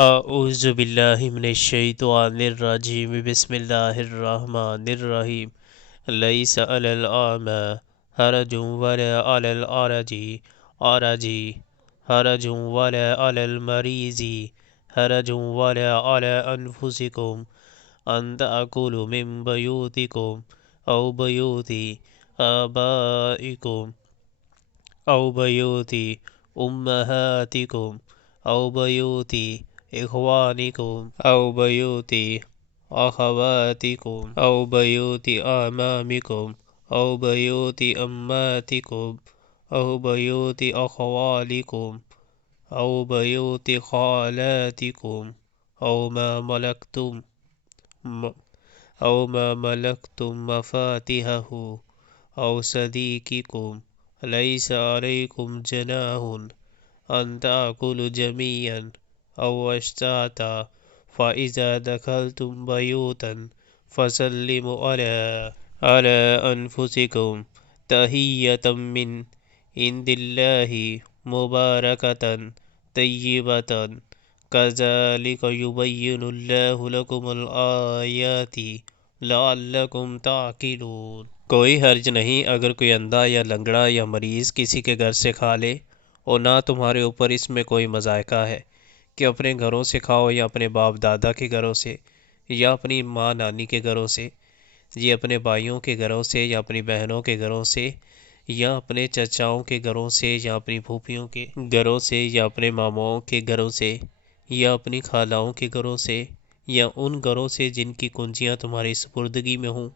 اعوذ باللہ من الشیطان الرجیم بسم اللہ الرحمن الرحیم لیس علی الاعمى حرج ولا علی الأعرج حرج ولا علی المریض حرج ولا علی انفسکم ان تأکلوا من بیوتکم او بیوت آبائکم او بیوت امہاتکم او بیوت اخوانکم او بیوت اخواتکم او بیوت اعمامکم او بیوت اماتکم او بیوت اخوالکم او بیوت خالاتکم او ما ملکتم مفاتحہ او صدیقکم لیس علیکم جناح ان تأکلوا جميعا او اشتاتا فإذا دخلتم بیوتا فسلموا على انفسکم تحیۃ من عند اللہ مبارکۃ طیبۃ کذالک یبین اللہ لکم الآیات لعلکم تعقلون۔ کوئی حرج نہیں اگر کوئی اندھا یا لنگڑا یا مریض کسی کے گھر سے کھا لے، اور نہ تمہارے اوپر اس میں کوئی مضائقہ ہے کہ اپنے گھروں سے کھاؤ یا اپنے باپ دادا کے گھروں سے یا اپنی ماں نانی کے گھروں سے یا اپنے بھائیوں کے گھروں سے یا اپنی بہنوں کے گھروں سے یا اپنے چچاؤں کے گھروں سے یا اپنی پھوپھیوں کے گھروں سے یا اپنے ماماؤں کے گھروں سے یا اپنی خالاؤں کے گھروں سے یا ان گھروں سے جن کی کنجیاں تمہاری سپردگی میں ہوں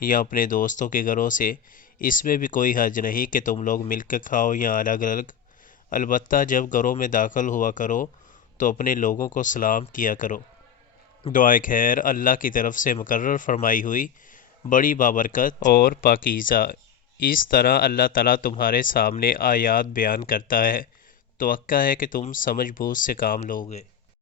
یا اپنے دوستوں کے گھروں سے۔ اس میں بھی کوئی حرج نہیں کہ تم لوگ مل کر کھاؤ یا الگ الگ، البتہ جب گھروں میں داخل ہوا کرو تو اپنے لوگوں کو سلام کیا کرو۔ دعائے خیر اللہ کی طرف سے مقرر فرمائی ہوئی، بڑی بابرکت اور پاکیزہ۔ اس طرح اللہ تعالیٰ تمہارے سامنے آیات بیان کرتا ہے، توقع ہے کہ تم سمجھ بوجھ سے کام لوگے۔